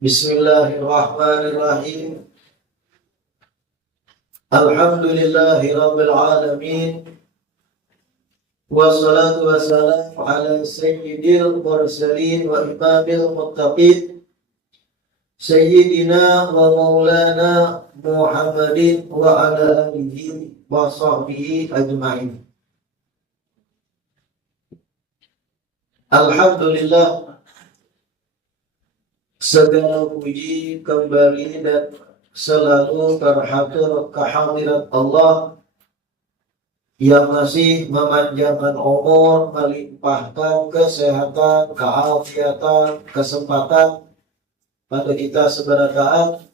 Bismillahirrahmanirrahim. Alhamdulillahi rabbil alamin. Wassalatu wassalamu ala sayyidil mursalin wa imamil muttaqin Sayyidina wa maulana Muhammadin wa ala alihi wa sahbihi ajma'in. Alhamdulillah, segala puji kembali dan selalu terhatur kehadirat Allah yang masih memanjangkan umur, melimpahkan kesehatan, keafiatan, kesempatan pada kita seberakaat,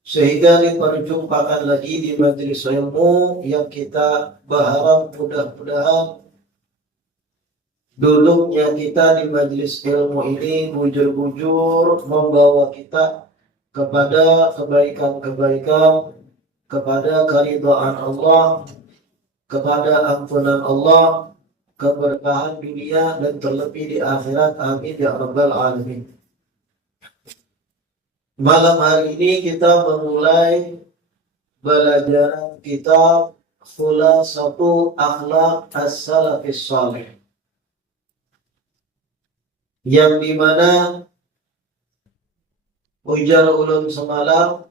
sehingga diperjumpakan lagi di majelis ilmu yang kita berharap mudah-mudahan duduknya kita di majelis ilmu ini bujur-bujur membawa kita kepada kebaikan-kebaikan, kepada keridhaan Allah, kepada ampunan Allah, keberkahan dunia dan terlebih di akhirat. Amin ya rabbal alamin. Malam hari ini kita memulai belajar kitab Khulasatu Akhlaq As-Salafis Shalih, yang dimana ujar ulun semalam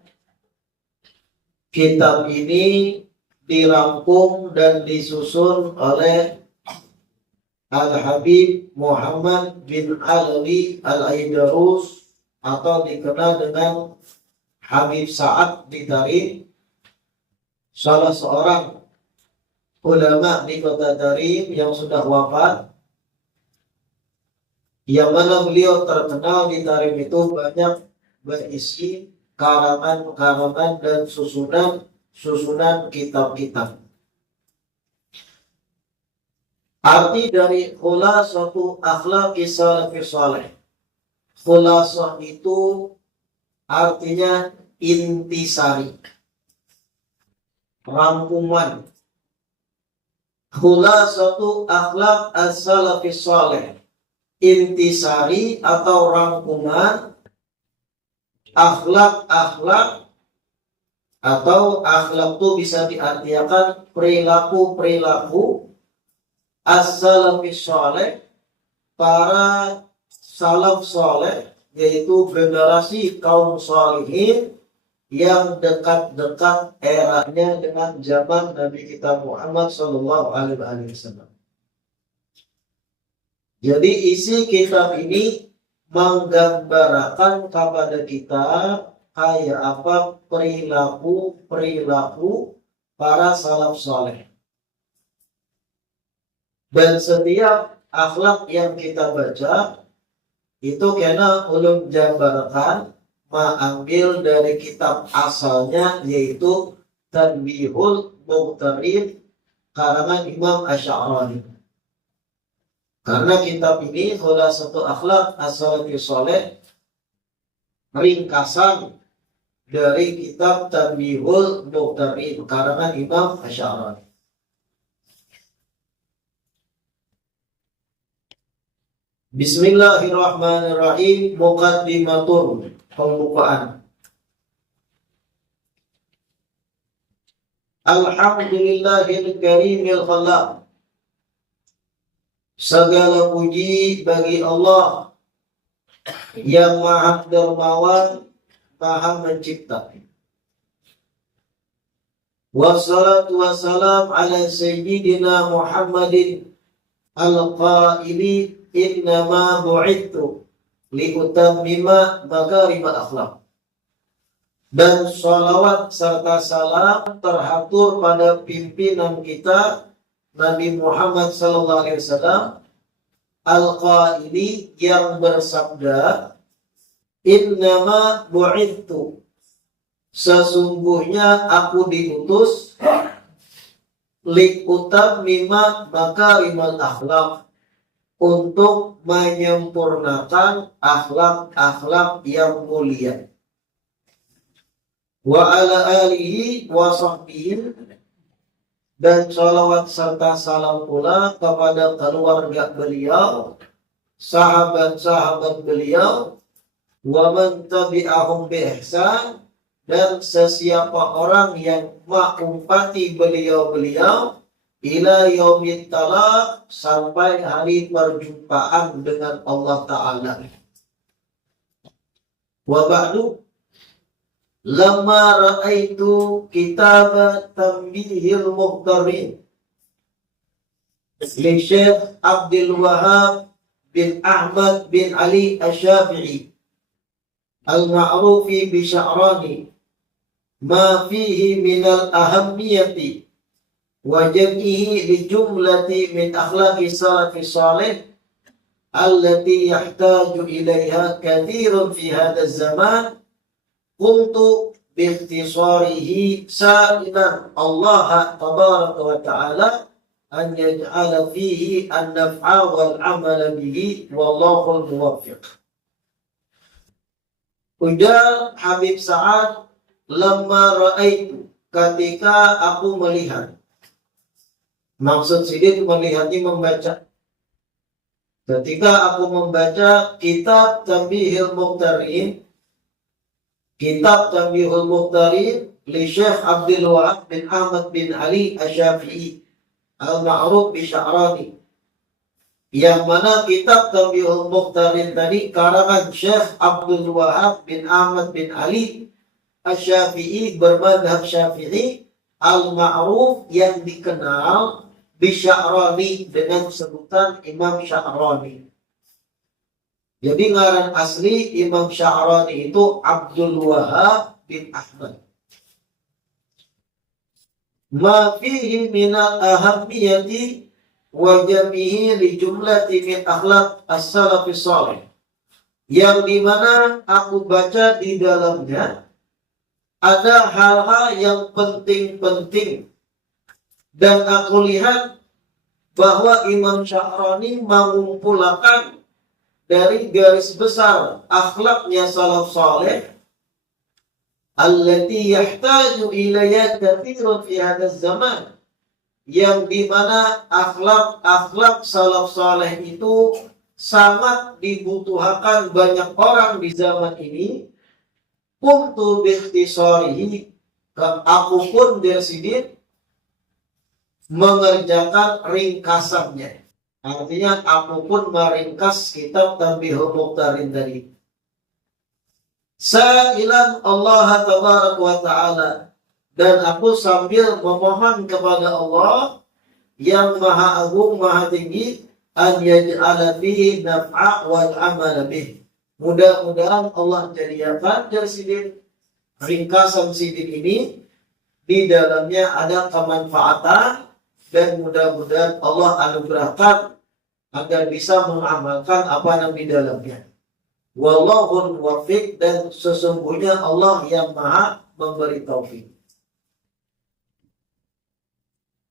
kitab ini dirangkum dan disusun oleh Al-Habib Muhammad bin Ali Al-Aidarus atau dikenal dengan Habib Sa'ad di Tarim, salah seorang ulama di kota Tarim yang sudah wafat, yang mana beliau terkenal di Tarim itu banyak berisi karangan-karangan dan susunan kitab-kitab. Arti dari Khulasatu Akhlaqis Salafis Shalih, khulasah itu artinya intisari, rangkuman. Khulasatu Akhlaq As-Salafis Shalih, intisari atau rangkuman akhlak-akhlak, atau akhlak itu bisa diartikan perilaku-perilaku as-salafis shalih, para salaf saleh, yaitu generasi kaum shalihin yang dekat-dekat eranya dengan zaman Nabi kita Muhammad sallallahu alaihi wasallam. Jadi isi kitab ini menggambarkan kepada kita kayak apa perilaku para salaf saleh. Dan setiap akhlak yang kita baca itu kena ulun jabarkan mengambil dari kitab asalnya, yaitu Tanbihul Mughtarib karangan Imam Asy'arani. Karena kitab ini Khulasatu Akhlaq As-Salafis Shalih ringkasan dari kitab Tanbihul Mughtarib karangan Imam Asy'arani. Bismillahirrahmanirrahim. Muqaddimatun, pembukaan. Alhamdulillahil karimil khalaq, segala puji bagi Allah yang maha dermawan, maha mencipta. Wassalatu wassalam ala sayyidina Muhammadin al-qaili innama bu'ithu liutammima makarimal akhlaq. Dan sholawat serta salam terhatur pada pimpinan kita Nabi Muhammad sallallahu alaihi wasallam al-qaili, yang bersabda, innama bu'ithu, sesungguhnya aku diutus, liutammima makarimal akhlaq, untuk menyempurnakan akhlak-akhlak yang mulia. Wa ala alihi wa sahbihi, dan sholawat serta salam pula kepada keluarga beliau, sahabat-sahabat beliau, wa man tabi'ahum bi ihsan, dan sesiapa orang yang mengumpati beliau-beliau ila yaumit talaq, sampai hari perjumpaan dengan Allah Ta'ala. Wa ba'du, lamma ra'aitu kitab Tanbihil Muhtarin li Syekh Abdul Wahab bin Ahmad bin Ali Asy-Syafi'i al-ma'rufi bi Sya'rani, ma fihi minal ahammiyati wa jam'ihi li jumlati min akhlaqi salafi salih allati yahtaju ilaiha kathirun fi hadha zaman, kuntu biikhtisarihi sa'ilan Allah tabaraka wa ta'ala an yaj'ala fihi an-naf'a wal 'amala bihi wallahu muwaffiq. Ujar Habib Sa'ad, lamma ra'aitu, ketika aku melihat. Maksud Sidin melihatnya membaca. Ketika aku membaca kitab Tanbihil Muhtarin, kitab Tanbihul Muhtarin li Syekh Abdul Wahab bin Ahmad bin Ali Asy-Syafi'i al-ma'ruf bi Sya'rani, yang mana kitab Tanbihul Muhtarin tadi karangan Syekh Abdul Wahab bin Ahmad bin Ali Asy-Syafi'i bermadhab Syafi'i al-ma'ruf, yang dikenal bi Sya'rani dengan sebutan Imam Sya'rani. Jadi ngaran asli Imam Sya'rani itu Abdul Wahab bin Ahmad. Ma fihi minal ahammiyati wa jamihi li jumlati min akhlaq as-salafi salih, yang dimana aku baca di dalamnya ada hal-hal yang penting-penting, dan aku lihat bahwa Imam Sya'rani mengumpulkan dari garis besar akhlaknya salaf saleh allati yahtaju ilayya katsirun fi hadzal zaman, yang dimana akhlak salaf saleh itu sangat dibutuhkan banyak orang di zaman ini. Kuntu biikhtisarihi, aku pun bersidin mengerjakan ringkasannya. Artinya aku pun meringkas kitab Tanbihul Muhtarin tadi. Sa'ilan Allah tabaraka wa ta'ala, dan aku sambil memohon kepada Allah yang maha agung maha tinggi, an yaj'ala fihi naf'a wal 'amala bih. Mudah-mudahan Allah jadikan dari sidin ringkasan sidin ini di dalamnya ada kemanfaatan, dan mudah-mudahan Allah anugerahkan agar bisa mengamalkan apa yang di dalamnya. Wallahu muwaffiq, dan sesungguhnya Allah yang maha memberi taufik.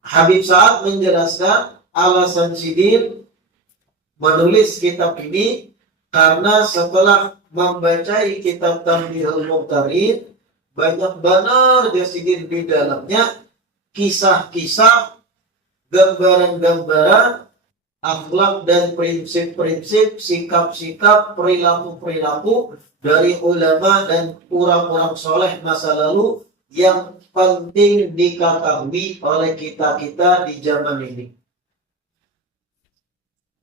Habib Sa'ad menjelaskan alasan Sidin menulis kitab ini karena setelah membaca kitab Tanbihul Muhtarin, banyak benar Sidin di dalamnya kisah-kisah, gambaran-gambaran akhlak dan prinsip-prinsip, sikap-sikap, perilaku-perilaku dari ulama dan orang-orang soleh masa lalu yang penting diketahui oleh kita-kita di zaman ini.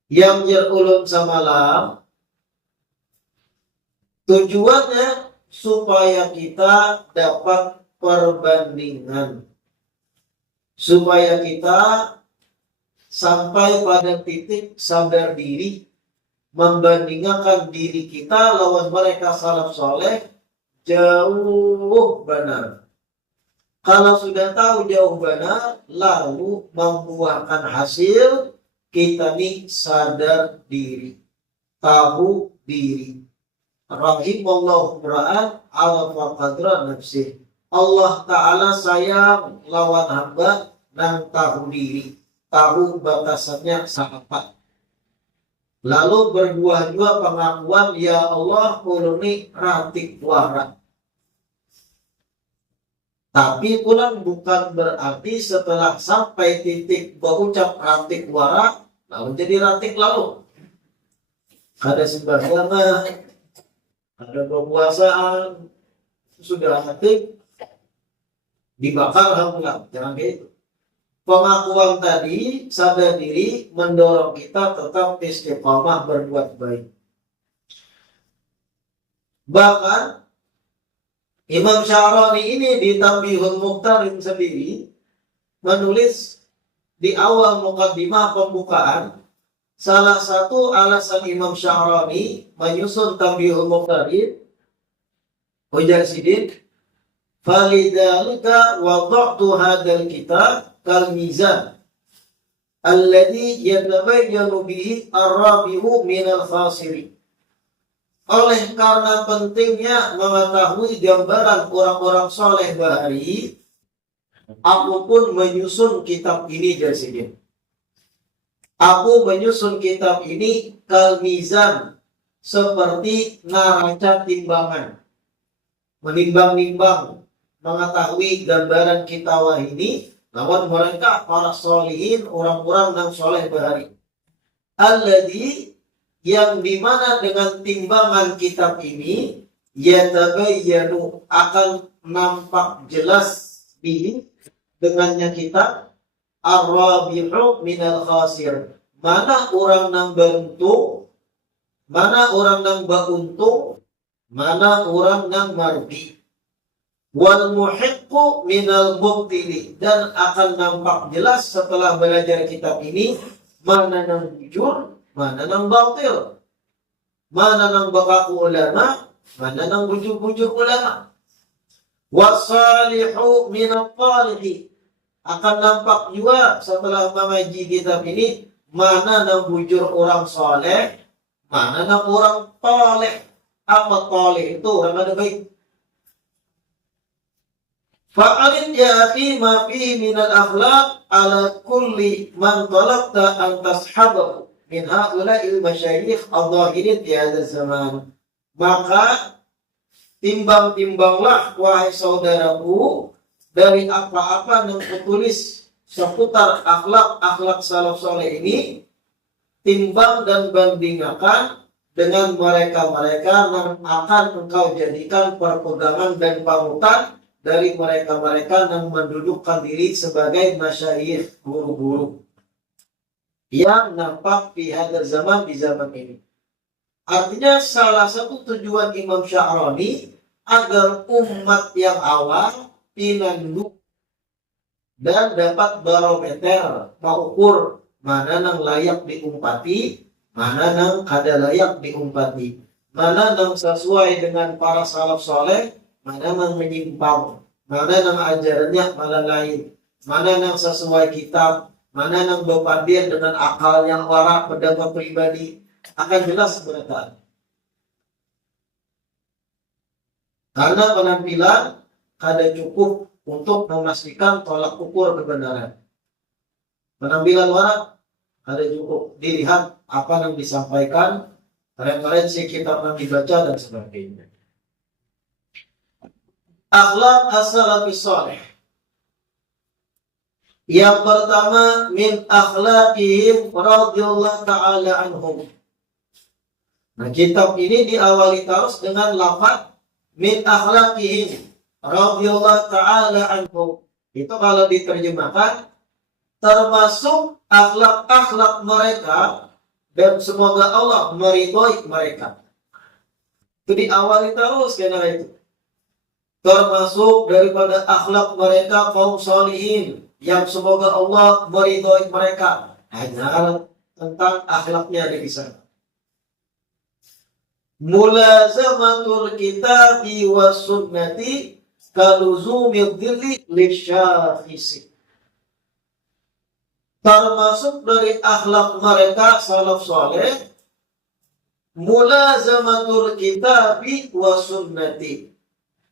Yang ulun samalam, tujuannya supaya kita dapat perbandingan, supaya kita sampai pada titik sadar diri, membandingkan diri kita lawan mereka salaf soleh jauh benar. Kalau sudah tahu jauh benar, lalu membuahkan hasil, kita nih sadar diri, tahu diri. Rahimallahu ra'an ala faqadra nafsih. Allah Ta'ala sayang lawan hamba dan tahu diri, tahu batasannya apa. Lalu berbuah juga pengakuan, ya Allah kuluni ratik wara. Tapi pulang bukan berarti setelah sampai titik berucap ratik wara, lalu jadi ratik lalu. Ada sebagian ada kekuasaan, sudah hati dibakar hamlah. Jangan gitu. Pengakuan tadi, sadar diri, mendorong kita tetap istiqamah berbuat baik. Bahkan Imam Syarani ini di Tanbihul Muqtarin sendiri menulis di awal mukaddimah pembukaan, salah satu alasan Imam Syarani menyusun Tanbihul Muqtarin, ujar sidik, falidhalika wada'tu hadal kitab kal mizan alladhi yatabayyanu bihi ar-rabihu minal khasirin. Oleh karena pentingnya mengetahui gambaran orang-orang soleh bahari, aku pun menyusun kitab ini jasinya. Aku menyusun kitab ini kal mizan, seperti neraca timbangan, menimbang-nimbang, mengetahui gambaran kita ini, namun mereka para solihin, orang-orang yang soleh bahari. Alladhi, yang dimana dengan timbangan kitab ini yatabayyanu, akan nampak jelas dengannya kitab ar-rabihu minal khasir, mana orang yang beruntung, mana orang yang beruntung, mana orang yang merugi. Wal muhiqqu minal mubtili, dan akan nampak jelas setelah belajar kitab ini mana yang jujur, mana yang batil, mana yang bakaku ulama, mana yang bujur-bujur ulama. Wasalihu minal talihi, akan nampak juga setelah mengaji kitab ini mana yang bujur orang soleh, mana yang orang taleh. Apa taleh itu? Orang ada baik. Fa'alin ya akhi ma fi minal akhlaq ala kulli man talabta an tashabahu min haula'il masyayikh al-dhahirin di hadzal zaman. Maka timbang-timbanglah wahai saudaraku dari apa-apa yang kutulis seputar akhlak salaf soleh ini, timbang dan bandingkan dengan mereka-mereka yang akan engkau jadikan perpegangan dan panutan dari mereka-mereka yang mendudukkan diri sebagai masyayikh, guru-guru yang nampak di hadzal zaman, di zaman ini. Artinya salah satu tujuan Imam Sya'rani agar umat yang awal pinanduk dan dapat barometer, mengukur mana yang layak diumpati, mana yang kada layak diumpati, mana yang sesuai dengan para salaf soleh, mana yang menyimpang, mana yang ajarannya malah lain, mana yang sesuai kitab, mana yang berpandai dengan akal yang warak pendapat pribadi, akan jelas berita. Karena penampilan kada cukup untuk memastikan tolak ukur kebenaran. Penampilan warak kada cukup, dilihat apa yang disampaikan, referensi kitab yang dibaca dan sebagainya. Akhlak as-salafis salih. Yang pertama, min akhlaqihim radhiyallahu ta'ala anhum. Nah, kitab ini diawali terus dengan lafaz min akhlaqihim radhiyallahu ta'ala anhum. Itu kalau diterjemahkan termasuk akhlak-akhlak mereka dan semoga Allah meridhoi mereka. Itu diawali terus karena itu. Termasuk daripada akhlak mereka kaum salihin yang semoga Allah meridhoi mereka. Hanya tentang akhlaknya di sana. Mulazamatul kitabi was sunnati kaluzumil dhilli lisyakhisi. Termasuk dari akhlak mereka salaf saleh mulazamatul kitabi was sunnati,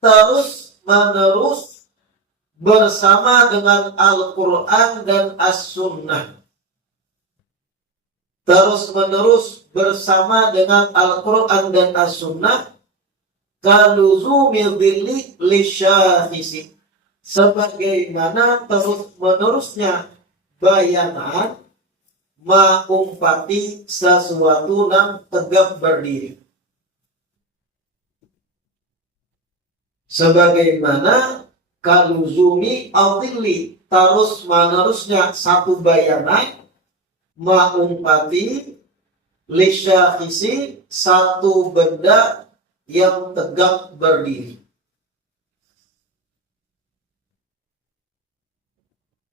terus menerus bersama dengan Al-Quran dan As-Sunnah. Terus menerus bersama dengan Al-Quran dan As-Sunnah. Kaluzumil dhilli lisyakhisi, sebagaimana terus menerusnya bayangan mengumpati sesuatu yang tegak berdiri. Sebagaimana kaluzumi autili, terus menerusnya satu bayangan, maumpati lisyakhisi, satu benda yang tegak berdiri.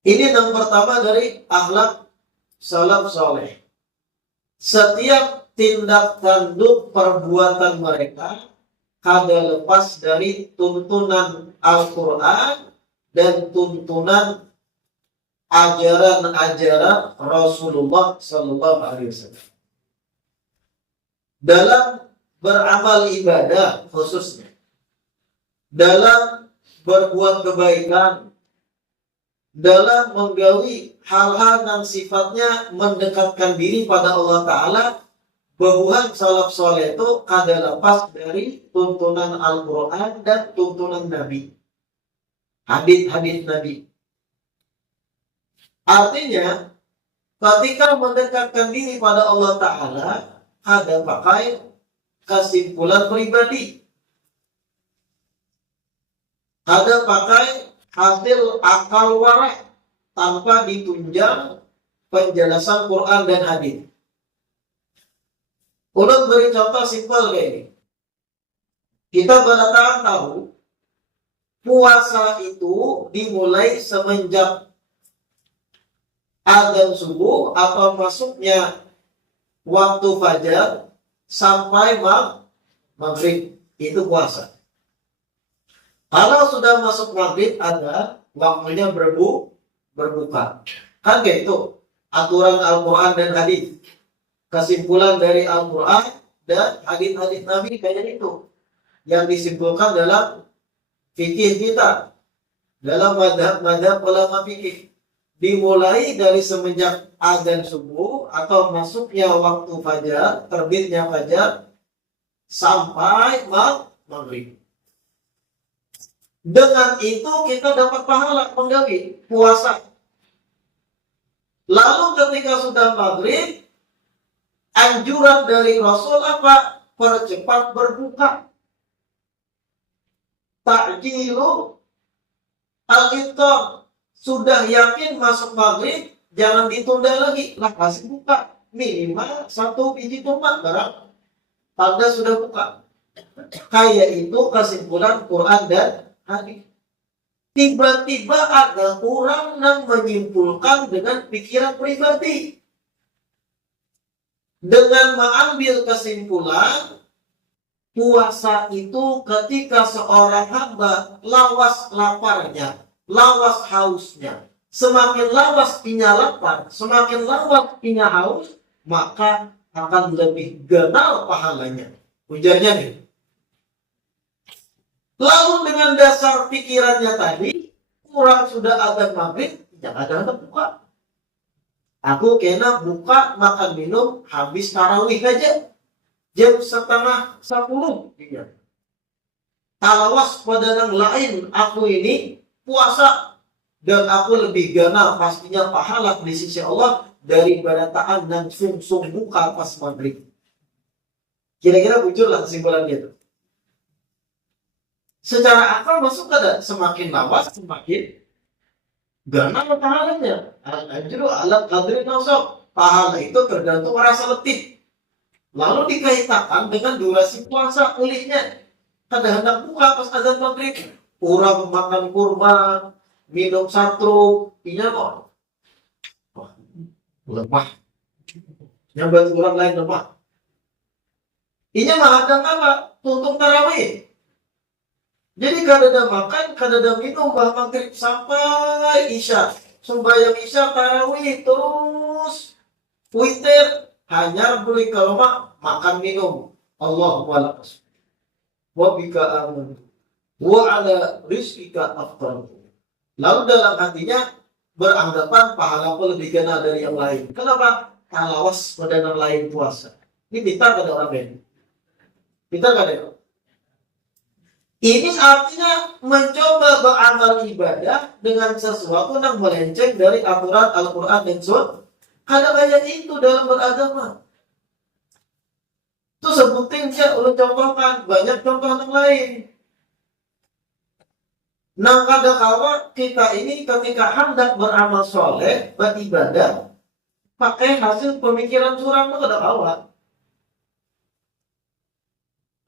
Ini yang pertama dari akhlak salaf saleh. Setiap tindak tanduk perbuatan mereka kada lepas dari tuntunan Al-Quran dan tuntunan ajaran-ajaran Rasulullah Sallallahu Alaihi Wasallam. Dalam beramal ibadah khususnya, dalam berbuat kebaikan, dalam menggawi hal-hal yang sifatnya mendekatkan diri pada Allah Ta'ala, bahuan salaf soleh itu kada lepas dari tuntunan Al-Quran dan tuntunan Nabi, hadis-hadis Nabi. Artinya, ketika mendekatkan diri pada Allah Ta'ala, kada pakai kesimpulan pribadi, kada pakai hasil akal warak tanpa ditunjang penjelasan Quran dan hadis. Ulun beri contoh simpel kayak ini. Kita benar tahu puasa itu dimulai semenjak adzan subuh atau masuknya waktu fajar sampai maghrib, itu puasa. Kalau sudah masuk maghrib ada waktunya berbuka. Kan kayak itu aturan Al-Quran dan hadis. Kesimpulan dari Al-Quran dan hadis-hadis Nabi kayak itu. Yang disimpulkan dalam fikih kita, dalam madhab ulama fikih. Dimulai dari semenjak adzan subuh atau masuknya waktu fajar, terbitnya fajar, sampai maghrib. Dengan itu kita dapat pahala menggawi puasa. Lalu ketika sudah maghrib, anjuran dari Rasul apa? Percepat berbuka. Ta'jilu al-iftar. Sudah yakin masuk maghrib, jangan ditunda lagi. Lah kasih buka. Minimal 1 biji tomat barang. Tanda sudah buka. Kayak itu kesimpulan Quran dan hadis. Tiba-tiba ada orang yang menyimpulkan dengan pikiran pribadi. Dengan mengambil kesimpulan, puasa itu ketika seorang hamba lawas laparnya, lawas hausnya. Semakin lawas inya lapar, semakin lawas inya haus, maka akan lebih ganal pahalanya. Ujarnya nih. Lalu dengan dasar pikirannya tadi, orang sudah adzan maghrib, jangan ada buka. Aku kena buka, makan minum, habis tarawih aja. Jam 9:30. Iya. Talawas pada yang lain, aku ini puasa. Dan aku lebih ganal pastinya pahala di sisi Allah daripada ta'an dan sungsung buka pas maghrib. Kira-kira muncullah kesimpulannya itu. Secara akal masuk ada semakin lawas semakin ganal pahalanya. Anjru alat qadri nasab. Pahala itu tergantung rasa letih. Lalu dikaitkan dengan durasi puasa pulihnya. Kada hendak buka pas adzan maghrib. Orang makan kurma, minum satu, inya kok lemah. Nyambat orang lain lemah. Inya mah ada apa? Tutup tarawih. Jadi kadada makan, kadada minum bah maghrib sampai isya. Sembahyang isya tarawih terus witir, hanya boleh kalau makan minum. Allahumma lakas. Wa bika aman. Wa ala rizqika afdal. Lalu dalam hatinya beranggapan pahalaku lebih kenal dari yang lain. Kenapa? Talawas pada yang lain puasa. Ini pintar kada orang lain. Pintar kada? Ini artinya mencoba beramal ibadah dengan sesuatu yang melenceng dari aturan Al-Quran dan Sunnah. Ada kayak itu dalam beragama. Itu sebutin saya ulun contohkan banyak contoh yang lain. Nah kadang-kala kita ini ketika hendak beramal soleh, beribadah, pakai hasil pemikiran curang itu kadang-kala.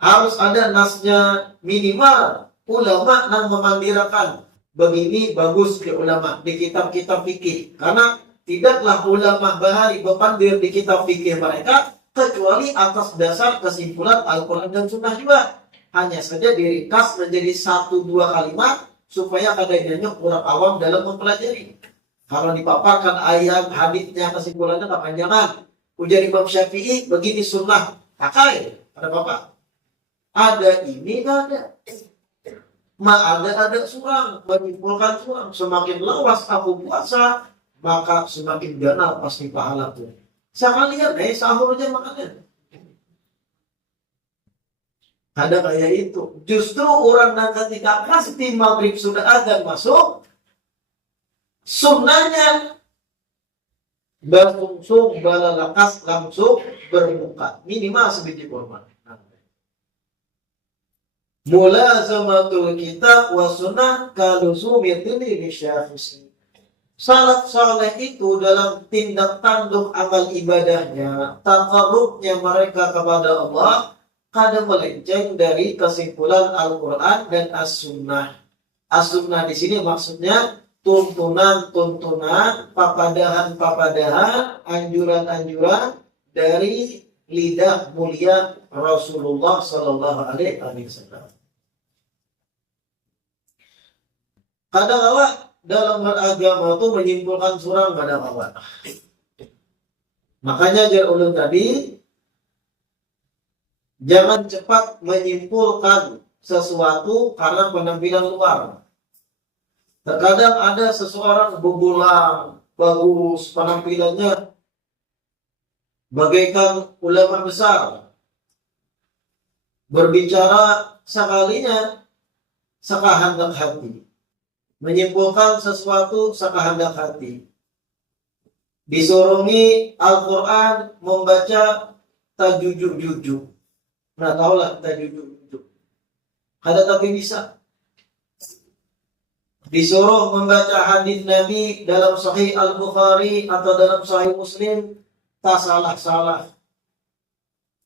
Harus ada nasnya minimal ulama yang memandirakan begini bagus ke ulama di kitab-kitab fikih. Karena tidaklah ulama bahari berpandir di kitab fikih mereka kecuali atas dasar kesimpulan Al-Quran dan Sunnah juga. Hanya saja diringkas menjadi 1-2 kalimat supaya kadarnya orang awam dalam mempelajari. Kalau dipaparkan ayat hadisnya kesimpulannya kepanjangan. Ujar Imam Syafi'i begini sunnah, pakai ada apa? Ada ini ada. Ada surang, menyimpulkan surang. Semakin lawas aku puasa, maka semakin ganal pasti pahala tuh. Sekalian sahur aja makannya. Ada kayak itu. Justru orang yang ketika pasti maghrib sudah azan masuk, sunnahnya berfungsung balalakas langsung berbuka. Minimal sebiji korban. Mulazamatul kitab wa sunnah kalusumitil lisyafusi. Salaf saleh itu dalam tindak tanduk amal ibadahnya, takarrubnya mereka kepada Allah, kadang melenceng dari kesimpulan Al-Quran dan As-Sunnah. As-Sunnah di sini maksudnya tuntunan-tuntunan, papadahan-papadahan, anjuran-anjuran dari lidah mulia Rasulullah Sallallahu Alaihi Wasallam. Kadang-kala dalam beragama itu menyimpulkan surang kadang-kala. Makanya jar ulun tadi, jangan cepat menyimpulkan sesuatu karena penampilan luar. Terkadang ada seseorang bebulang, bagus penampilannya, bagaikan ulama besar. Berbicara sekalinya sekahandak hati. Menyimpulkan sesuatu sekahandak hati. Disurungi Al-Quran membaca tajujuk-jujuk. Nah tahulah tajujuk-jujuk. Ada tapi bisa. Disuruh membaca hadis Nabi dalam Sahih Al-Bukhari atau dalam Sahih Muslim, tak salah-salah.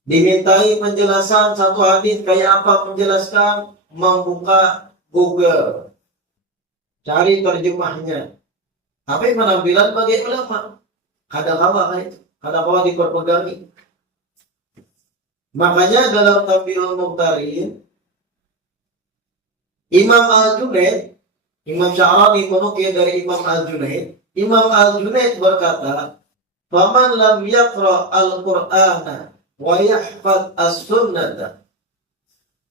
Dimintai penjelasan satu hadis kayak apa menjelaskan, membuka Google, cari terjemahnya. Tapi penampilan bagi ulama, kadang-kala itu, kadang-kala diperpegangi. Makanya dalam Tabi'ul Muqtarin, Imam Al-Junaid, Imam Sya'rani menukil dari Imam Al-Junaid. Imam Al-Junaid berkata, "Faman lam yaqra al-Qur'ana wa yahfaz as-sunnata."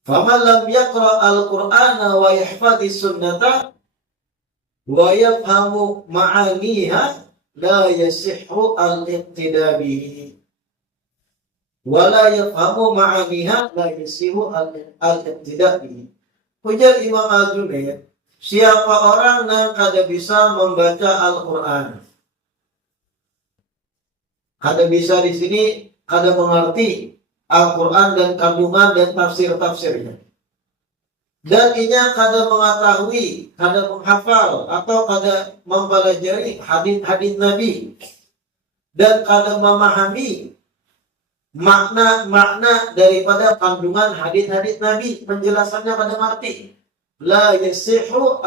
Faman lam yaqra al-Qur'ana wa yahfaz as-sunnata wa yafhamu ma'aniha la yasihhu al-iqtida bihi. Wa la yafhamu ma'aniha la yasihhu al-iqtida bihi. Ujar Imam Al-Junaid, siapa orang yang kada bisa membaca Al-Quran, kada bisa di sini kada mengerti Al-Quran dan kandungan dan tafsir-tafsirnya, dan inya kada mengetahui, kada menghafal atau kada mempelajari hadis-hadis Nabi, dan kada memahami makna-makna daripada kandungan hadis-hadis Nabi, penjelasannya kada ngerti. La yasihu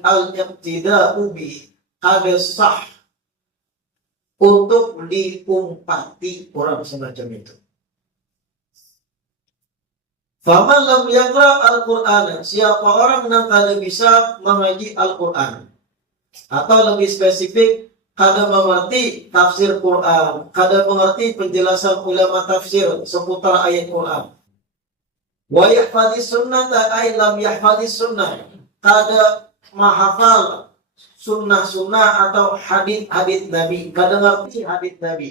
al-iqtida'u bi, kada sah untuk diumpati orang semacam itu. Faman lam yaqra al-Qur'an, siapa orang yang kada bisa mengaji Al-Quran, atau lebih spesifik kada mengerti tafsir Quran, kada mengerti penjelasan ulama tafsir seputar ayat Quran. Wa yahfadis sunnah ay lam yahfadis sunnah, kada menghafal sunnah-sunnah atau hadis-hadis Nabi, kada ngerti hadis Nabi.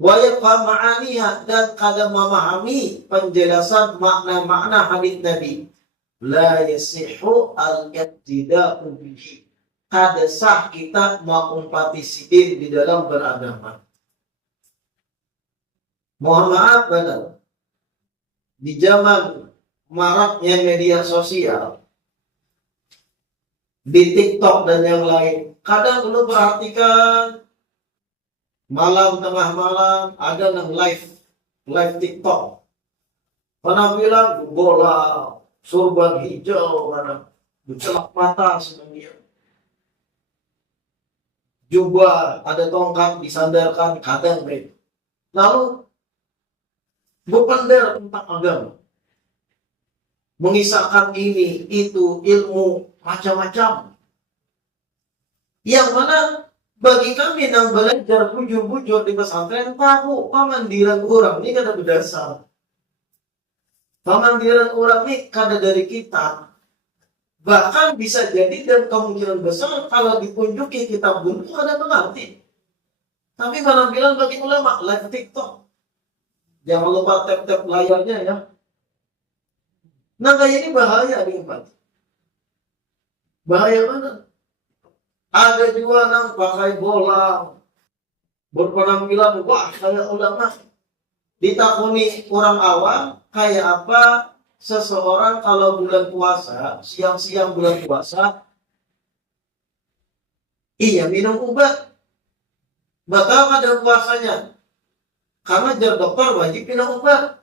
Wa yafham ma'aniha, dan kada memahami penjelasan makna-makna hadis Nabi. La yasihhu al-iqtida'u bihi, kada sah kita mengumpati sidin di dalam beragama. Mohon maaf badal, di zaman maraknya media sosial, di TikTok dan yang lain. Kadang lu perhatikan malam tengah malam ada yang live TikTok. Penampilan bola, sorban hijau, mana bercelak mata sebenarnya. Jubah, ada tongkat disandarkan, kadang mereka. Lalu berpendar tentang agama. Mengisahkan ini, itu, ilmu, macam-macam. Yang mana bagi kami yang belajar bujur-bujur di pesantren, tahu pamandiran orang ini kada berdasar. Pamandiran orang ini kada dari kita. Bahkan bisa jadi dan kemungkinan besar kalau ditunjuki kitab buku ada mengerti. Tapi penampilan bagi ulama live TikTok. Jangan lupa tap-tap layarnya ya. Nah kayak ini bahaya nih Pak. Bahaya mana? Ada juga yang pakai bola, berpenampilan wah kayak ulama. Ditakuni orang awam kayak apa seseorang kalau bulan puasa, siang-siang bulan puasa, iya minum obat, bakal ada puasanya. Karena jar dokter wajib minum obat.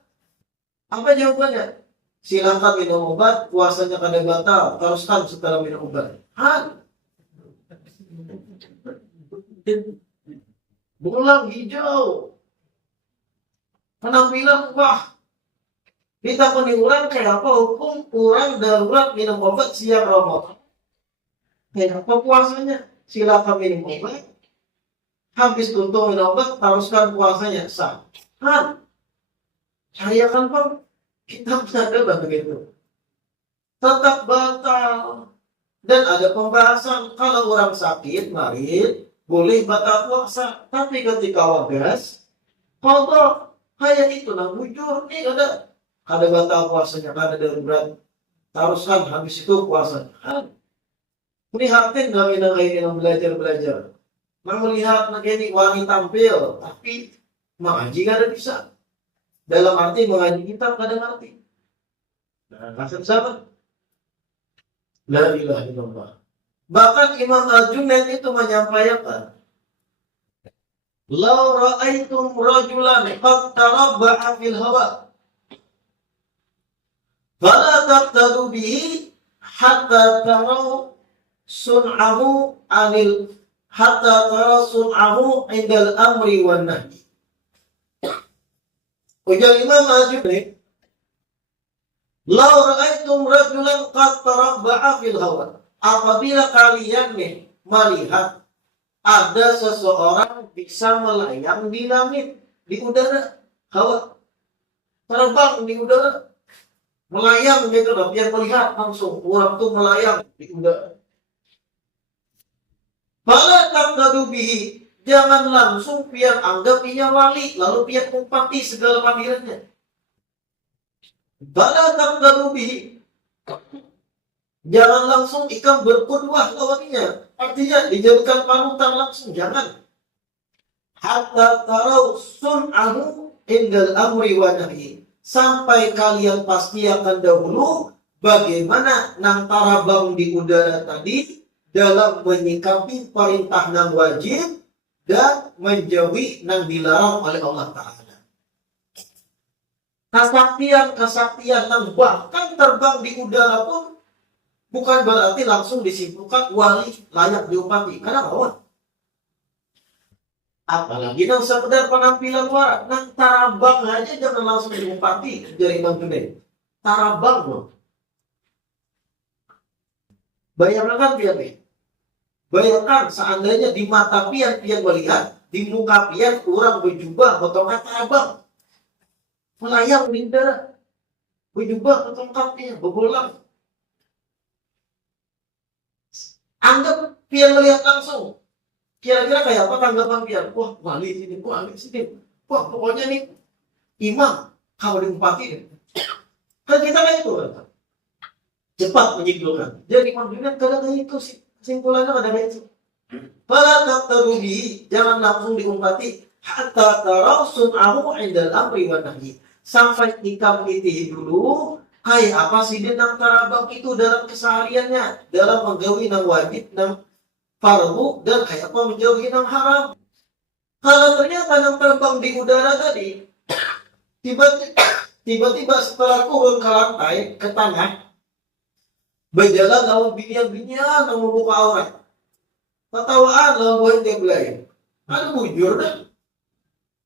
Apa jawabannya? Silakan minum obat, puasanya kada batal, teruskan setelah minum obat. Bola hijau, penampilan wah. Kita orang kayak apa hukum orang darurat minum obat siang Ramadan. Kayak apa puasanya? Silakan minum obat. Habis tutup minum obat, teruskan puasanya sah. Saya kan Pak, kita sadar begitu. Tetap batal. Dan ada pembahasan kalau orang sakit, marid, boleh batal puasa. Tapi ketika wagas, kalau kayak itu nah bujur, ini ada batal puasanya, ada darurat. Teruskan habis itu puasa. Prihatin kami yang belajar-belajar. Melihat begini wanita tampil, tapi mengaji gak ada bisa. Dalam arti mengaji kitab gak ada ngerti. Nah, kasih sama. La ilaha illallah. Bahkan Imam Al-Junaid itu menyampaikan, "Lau ra'aitum rajulan qad tarabba'a fil hawa, fala taqtadu bihi hatta tarau sun'ahu indal amri wan nahi." Ujar Imam Al-Junaid, "Lau ra'aitum rajulan qad tarabba'a fil hawa." Apabila kalian melihat ada seseorang bisa melayang di langit, di udara, hawa, terbang di udara, melayang gitu loh, biar melihat langsung orang tuh melayang di udara. Fala taqtadu bihi, jangan langsung biar anggap ia wali, lalu biar kumpati segala panggilannya. Fala taqtadu bihi, jangan langsung ikam berkudwah lawannya. Artinya dijadikan panutan langsung, jangan. Hatta tarau sun'ahu indal amri wa nahi, sampai kalian pasti akan dahulu bagaimana nang tarabang di udara tadi dalam menyikapi perintah nang wajib dan menjauhi nang dilarang oleh Allah Ta'ala. Kesaktian nang bahkan terbang di udara pun bukan berarti langsung disimpulkan wali layak diupati. Karena apa? Apalagi nang sekedar penampilan warak, nang tarabang aja jangan langsung diupati dari Imam Junaid. Tarabang loh. Bayangkan pian. Bayangkan seandainya di mata pian melihat, di muka pian orang berjubah potongan tarabang. Melayang di udara. Berjubah potongan pian, berbolang. Anggap pian melihat langsung. Kira-kira kayak apa tanggapan pian? Wah, wali sini, wali sini. Wah, pokoknya nih imam kalau diumpati deh. Kan kita kayak itu kan. Cepat menyimpulkan. Jadi Imam Junaid kadang kayak itu sih. Kesimpulannya kadang kayak itu. Fala taqtadu bihi, jangan langsung diumpati hatta tarau sun'ahu indal amri wa nahi. Sampai kita meniti dulu Hai, apa sih dia nang tarabang itu dalam kesehariannya, dalam menggawi nang wajib, nang fardu, dan kayak apa menjauhi nang haram. Kalau ternyata nang terbang di udara tadi, tiba-tiba setelah turun ke lantai, ke tanah, berjalan lawan binian-binian nang membuka aurat. Ketawaan lawan buat dia belain. Ada bujur dah.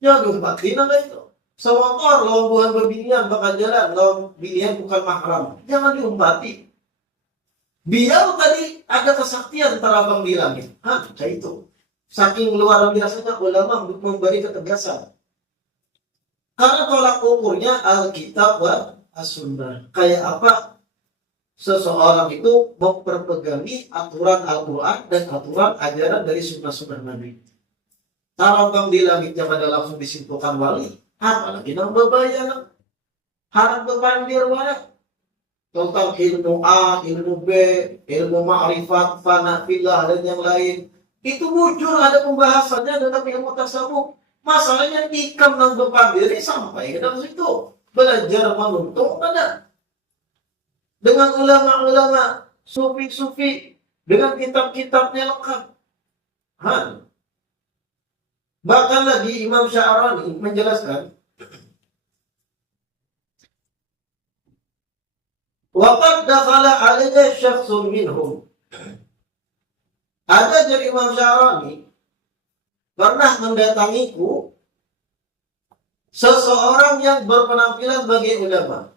Jangan mati nang itu. Sewakor lawan buhan berbinian bakal jalan lawan binian bukan mahram. Jangan diumpati. Biar tadi ada kesaktian terabang di langit. Kayak itu. Saking luar biasanya ulama memberi ketegasan. Karena tolak ukurnya Alkitab wa As-Sunnah. Kayak apa seseorang itu memperpegangi aturan Al-Quran dan aturan ajaran dari sunnah-sunnah Nabi. Tarabang di langitnya pada langsung disimpulkan wali. Apalagi nang bebayang. Harap berpandir wala. Tentang ilmu A, ilmu B, ilmu ma'rifat, fana, filah, dan yang lain. Itu muncul ada pembahasannya dalam ilmu tasawuf. Masalahnya ikam nang berpandir sampai ke dalam situ. Belajar menuntung ada. Dengan ulama-ulama, sufi-sufi, dengan kitab-kitabnya lengkap. Bahkan lagi Imam Sya'rani menjelaskan, waqad dakhala alayya syakhsun minhum. Ada dari Imam Sya'rani pernah mendatangiku seseorang yang berpenampilan bagi ulama.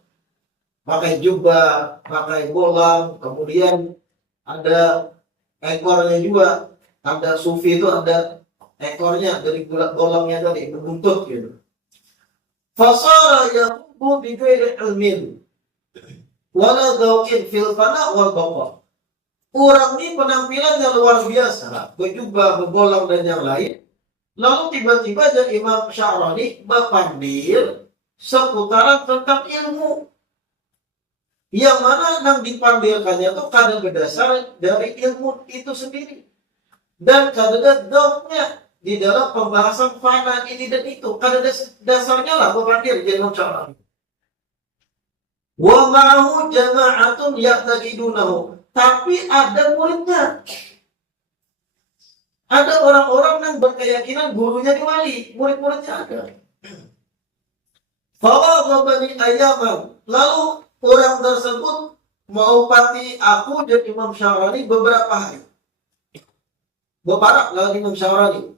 Pakai jubah, pakai bolang, kemudian ada ekornya juga. Ada sufi itu ada ekornya dari bolongnya tadi berbuntut gitu. Fasara yaqubu bi ghairi ilmin wala dawqin fil fana wal baqa. Orang ini penampilannya luar biasa, berjubah, berbolong dan yang lain. Lalu tiba-tiba jadi Imam Sya'rani berpandir seputaran tentang ilmu. Yang mana yang dipandirkannya itu karena berdasar dari ilmu itu sendiri. Dan karena dognya di dalam pembahasan fana ini dan itu. Karena dasarnya lah berpandir jadi Imam Sya'rani. Wa ma'ahu jama'atun ya'taqidunahu. Tapi ada muridnya. Ada orang-orang yang berkeyakinan gurunya di wali, murid-muridnya ada. Fawa bani ayaman. Lalu orang tersebut mau pati aku dan Imam Sya'rani beberapa hari. Bebarak lawan Imam Sya'rani.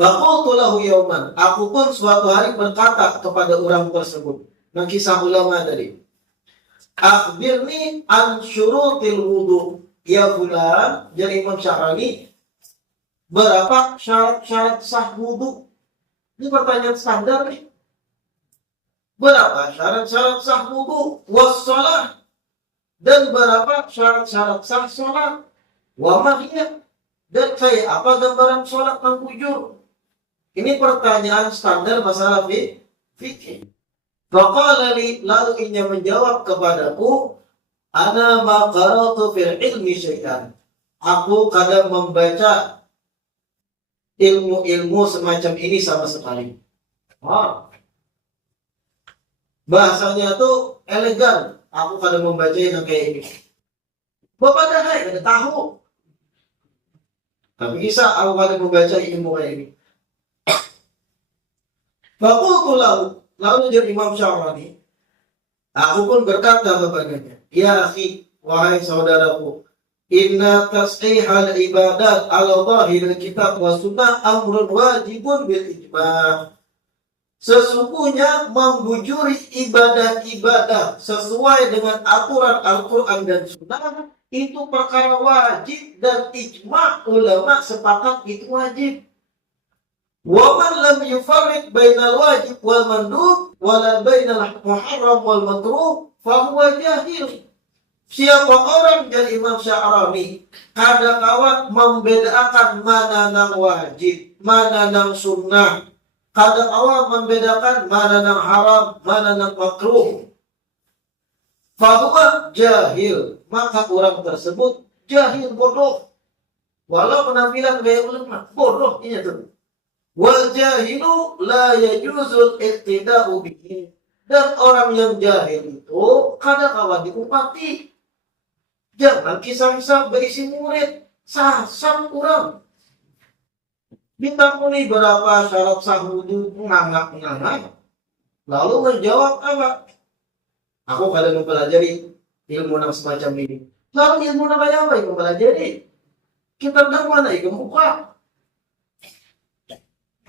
Faqultu lahu yauman. Aku pun suatu hari berkata kepada orang tersebut. Nah, kisah ulama tadi. Akhbirni an syurutil wudu. Ya fulan, jadi Imam Sya'rani, berapa syarat-syarat sah wudu? Ini pertanyaan standar nih. Berapa syarat-syarat sah wudu? Wassalah. Dan berapa syarat-syarat sah sholat? Wa mahiyah. Dan kayak apa gambaran sholat yang bujur? Ini pertanyaan standar masalah fikih. Faqala li, lalu inya menjawab kepadaku, ana ma qara'tu fil ilmi syai'an. Aku kadang membaca ilmu-ilmu semacam ini sama sekali. Bahasanya tuh elegan. Aku kadang membaca yang kayak ini. Bapak dah ada tahu. Tapi bisa aku kadang membaca ilmu kayak ini. Faqultu lahu, lalu jadi Imam Sya'rani, aku pun berkata kepadanya, ya akhi, wahai saudaraku, inna tas'ihal ibadat ala zahiril kitab wa sunnah amrun wajibun bil ijma'. Sesungguhnya membujuri ibadah-ibadah sesuai dengan aturan Al-Quran dan Sunnah itu perkara wajib dan ijma' ulama sepakat itu wajib. Wa man lam yufarriq bainal wajib wal mandub wala bainal muharram wal makruh fa huwa jahil. Siapa orang dari Imam Sya'rani kadang-kadang membedakan mana nang wajib, mana nang sunnah. Kadang-kadang membedakan mana nang haram, mana nang makruh. Fa huwa jahil. Maka orang tersebut jahil, bodoh. Walau penampilan gaya ulama, bodoh ini tuh. Wal jahilu la yajuzul iqtida'u bihi. Dan orang yang jahil itu kadang kawan diupati. Jangan kisah-kisah berisi murid. Sasam kurang. Ditakuni berapa syarat sah wudu, menganggap. Lalu menjawab apa? Aku kadang mempelajari ilmu yang semacam ini. Lalu ilmu yang apa yang mempelajari? Kita tahu mana yang buka.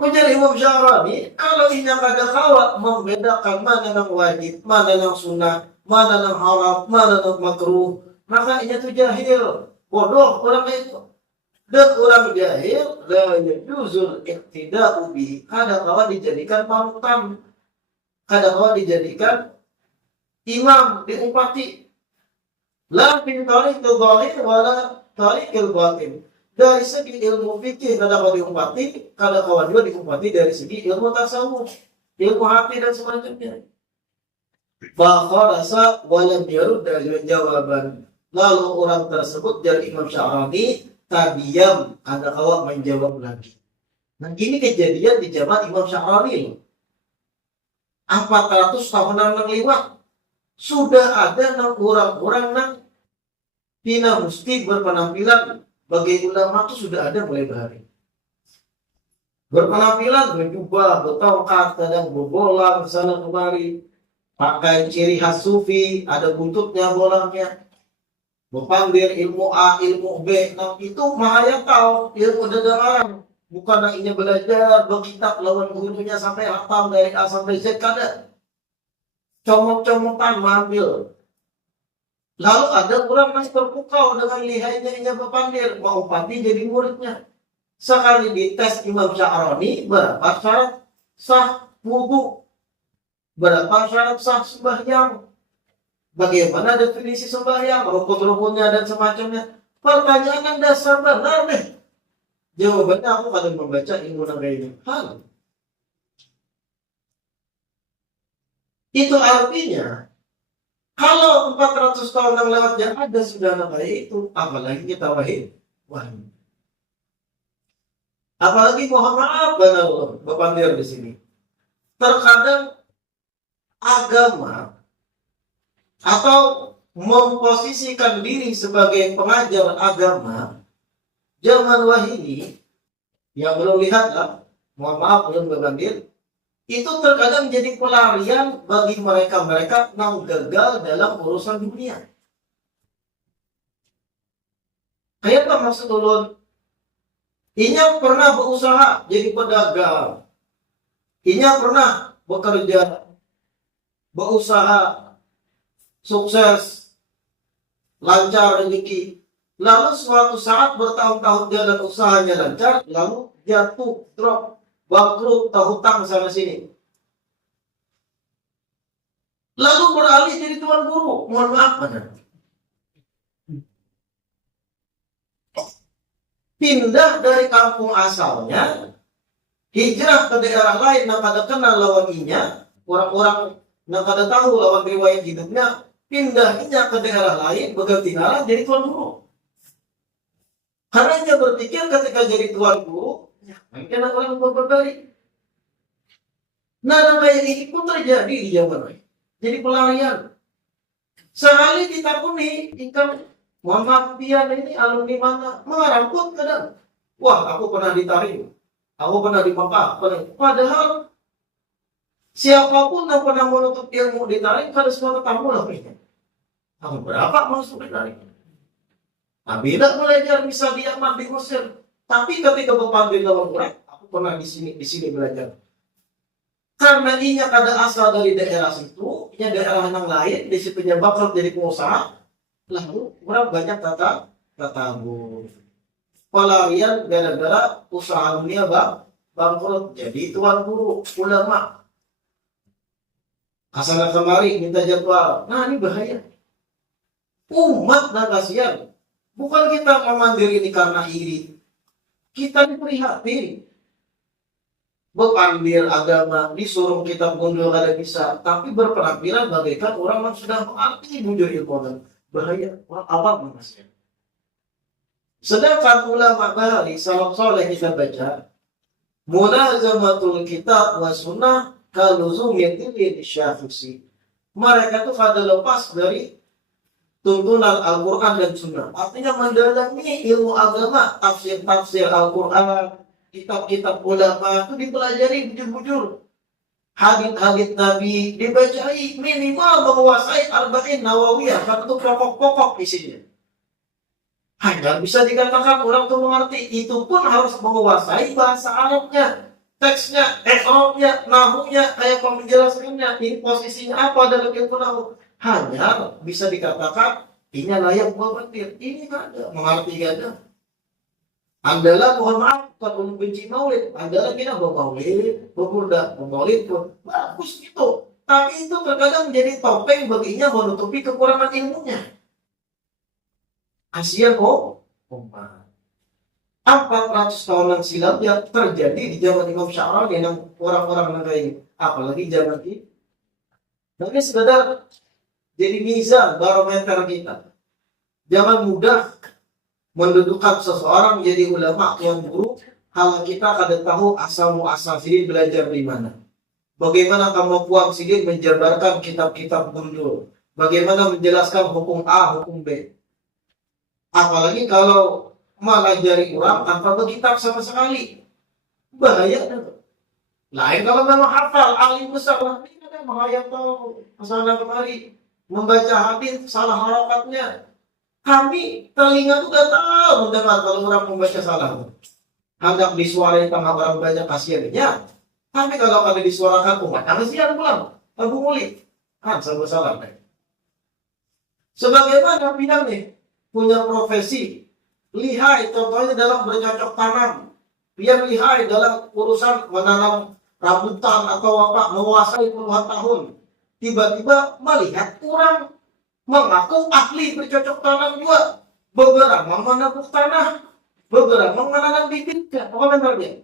Ujar Imam Syarani, kalau ini ada kawa membedakan mana yang wajib, mana yang sunnah, mana yang haram, mana yang makruh, maka ini tuh jahil, bodoh orang itu. Dan orang jahil la yajuzul iqtida'u bihi, kadang kawa dijadikan panutan, kadang kawa dijadikan imam, diumpati. La bin tariqil dhahir wala tariqil batin. Dari segi ilmu fikih kadang kawan diumpati, kadang kawan juga diumpati dari segi ilmu tasawuf, ilmu hati dan semacamnya. Fakharasa walam yarud dari jawaban. Lalu orang tersebut dari Imam Syarani diam, ada kawan menjawab lagi. Nah ini kejadian di zaman Imam Syarani. 400 tahun yang lewat sudah ada orang-orang yang pina mesti berpenampilan bagi ulama itu sudah ada mulai dari berpenampilan, berjubah, bertongkat, kadang berbolang sana kemari, pakai ciri khas sufi, ada buntutnya, bolangnya, berpandir ilmu A, ilmu B. Nah itu mahaya tahu ilmu dadaran, bukan hanya belajar berkitab lawan gurunya sampai hafal dari A sampai Z, kada comok-comokan mengambil. Lalu ada orang yang terpukau dengan lihainya berpandir, mau upati jadi muridnya. Sekali dites Imam Syarani, berapa syarat sah wudu, berapa syarat sah sembahyang, bagaimana definisi sembahyang, rukun-rukunnya dan semacamnya. Pertanyaan yang dasar benar deh. Jawabannya aku kadang membaca ilmu nagainya. Itu artinya kalau 400 tahun yang lewat yang ada sudah nabi itu, apalagi kita wahid. Apalagi mohon maaf benar berpandir di sini. Terkadang agama atau memposisikan diri sebagai pengajar agama zaman wahini yang belum lihat lah, mohon maaf belum berpandir, itu terkadang jadi pelarian bagi mereka-mereka yang gagal dalam urusan dunia. Kayak apa maksud ulun? Inya pernah berusaha jadi pedagang. Inya pernah bekerja, berusaha, sukses, lancar rezeki. Lalu suatu saat bertahun-tahun jalan usahanya lancar, lalu jatuh, drop, bangkrut, hutang sana sini. Lalu beralih jadi tuan guru. Mohon maaf benar. Pindah dari kampung asalnya, hijrah ke daerah lain yang kada kenal lawannya, orang-orang yang kada tahu lawan riwayat hidupnya, pindahnya ke daerah lain, berganti arah jadi tuan guru. Karena dia berpikir ketika jadi tuan guru, mungkin orang berbalik. Nah, kayak ini pun terjadi di zaman ini. Jadi pelarian. Sekali ditakuni, ikan Muhammad Pian ini alumni mana? Mengarangkut kadang. Wah, aku pernah ditarik. Aku pernah dipapah. Padahal siapapun yang pernah menuntut ilmu ditarik, kada semua ketemu lah. Aku berapa masuk ditarik? Nah, bila belajar bisa di Yaman, di Mesir. Tapi ketika berpanggil dalam Quran, aku pernah di sini belajar. Karena ini kada asal dari daerah situ, ini daerah yang lain, di situnya bakal jadi pengusaha, lalu orang banyak tatabur. Pelarian gara-gara usaha dunia bangkrut, jadi tuan guru, ulama. Kesana kemari minta jadwal. Nah ini bahaya. Umat dan kasihan. Bukan kita memandiri ini karena iri. Kita diprihatin. Berpandir agama, disuruh kita mundur kada bisa, tapi berpenampilan bagaikan orang yang sudah mengerti bujur ilmu. Bahaya, orang awam manusia. Sedangkan ulama bahari salaf soleh kita baca, mulazamatul kitab wa sunnah kaluzumil syafi'i. Mereka itu pada lepas dari tuntunan Al-Quran dan Sunnah. Artinya mendalami ilmu agama, tafsir-tafsir Al-Quran, kitab-kitab ulama itu dipelajari bujur-bujur. Hadits-hadits Nabi dibacai, minimal menguasai Arba'in Nawawiyah, satu pokok-pokok isinya. Hanya bisa dikatakan orang itu mengerti, itu pun harus menguasai bahasa Arabnya, teksnya, i'rabnya, nahwunya, kayak menjelaskannya, ini posisinya apa dalam ilmu nahwu. Hanya bisa dikatakan ini layak mubadir, ini nggak ada, mengerti nggak ada. Andalah mohon maaf kalau benci maulid, andalah kita maulid, pemuda maulid pun bagus gitu. Tapi itu terkadang menjadi topeng baginya menutupi kekurangan ilmunya. Kasihan umat. 400 tahun yang silam yang terjadi di zaman Imam Sya'rani yang orang-orang kayak ini, apalagi zaman ini. Tapi sekedar jadi mizan barometer kita. Jangan mudah mendudukan seseorang menjadi ulama yang buruk kalau kita kada tahu asal muasal sidin belajar di mana. Bagaimana kemampuan sidin menjabarkan kitab-kitab gundul. Bagaimana menjelaskan hukum A, hukum B. Apalagi kalau mengajari orang tanpa berkitab sama sekali. Bahaya. Lain kalau memang hafal, alim besar lah. Ini ada menghayatkan kesana kemari. Membaca hadis salah harokatnya. Kami telinga sudah tahu mendengar kalau orang membaca salah. Anggap disuarai tengah orang banyak kasihannya. Tapi kalau kami disuarakan umat, kasihan pulang. Abu Muli. Kan sama salah. Sebagaimana bidang nih, punya profesi. Lihai contohnya dalam bercocok tanam. Dia lihai dalam urusan menanam rambutan atau apa, menguasai puluhan tahun. Tiba-tiba melihat orang mengaku ahli bercocok tanam juga, beberapa menabur tanah, beberapa menanam bibitnya, komentarnya.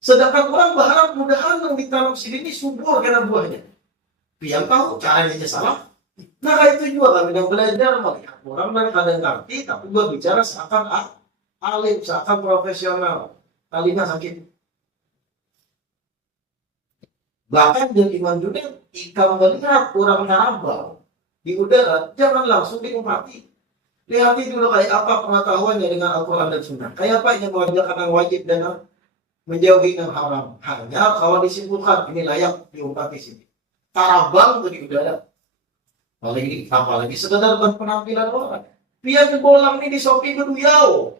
Sedangkan orang berharap mudahan yang ditanam sini ini subur karena buahnya. Yang tahu caranya aja salah. Nah itu juga kami yang belajar melihat orang yang kadang ngerti, tapi gue bicara seakan alim, seakan profesional. Kalinya sakit. Bahkan dari Imam Junaid, jika melihat orang Karabau di udara, jangan langsung diumpati. Lihat dulu kayak apa pengetahuannya dengan Al-Quran dan Sunnah. Kayak apa yang mengajarkan yang wajib dan menjauhi yang haram. Hanya kalau disimpulkan, ini layak diumpati sini. Karabang itu di udara. Apalagi sekedar penampilan orang. Biar bolang nih di Shopee berduyau.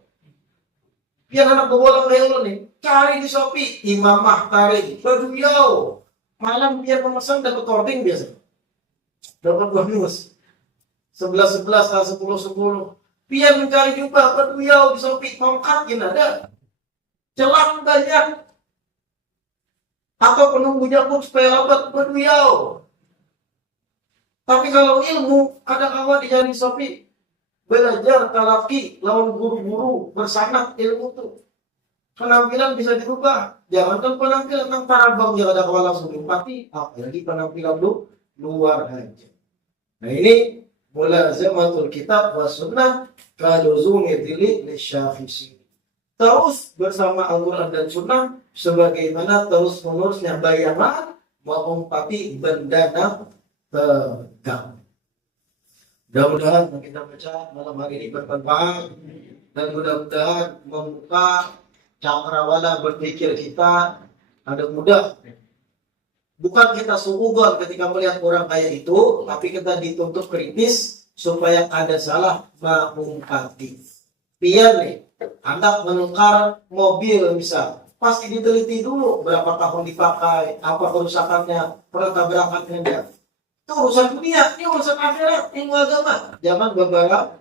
Biar anak bolang kayak lo nih, cari di Shopee Imam Mahtari berduyau. Malam biar memesan dapat ording biasa. Dapat bonus 11-11 atau 10-10. Biar mencari jubah berduyau di Shopee, tongkat gini ada. Celang banyak. Atau penunggunya pun supaya lambat berduyau. Tapi kalau ilmu, kadang-kadang dicari Shopee. Belajar talaki lawan guru-guru bersanad ilmu tuh. Penampilan bisa dirubah. Jangan penampilan yang tarabang yang ada kalau langsung diumpati. Apalagi penampilan lu luar aja. Nah ini mulazamatul kitab wa sunnah kaluzumi dili lisyafi'i. Terus bersama Al-Quran dan Sunnah sebagaimana terus menerusnya bayangan mengumpati benda tegak. Mudah-mudahan yang kita baca malam hari ini bermanfaat dan mudah-mudahan membuka cakrawala berpikir kita ada mudah. Bukan kita suudzon ketika melihat orang kayak itu, tapi kita dituntut kritis supaya ada salah mengumpati. Biar nih, Anda menukar mobil misal, pasti diteliti dulu berapa tahun dipakai, apa kerusakannya, pernah tabrakannya enggak. Itu urusan dunia, ini urusan akhirat, ilmu agama. Jangan beberapa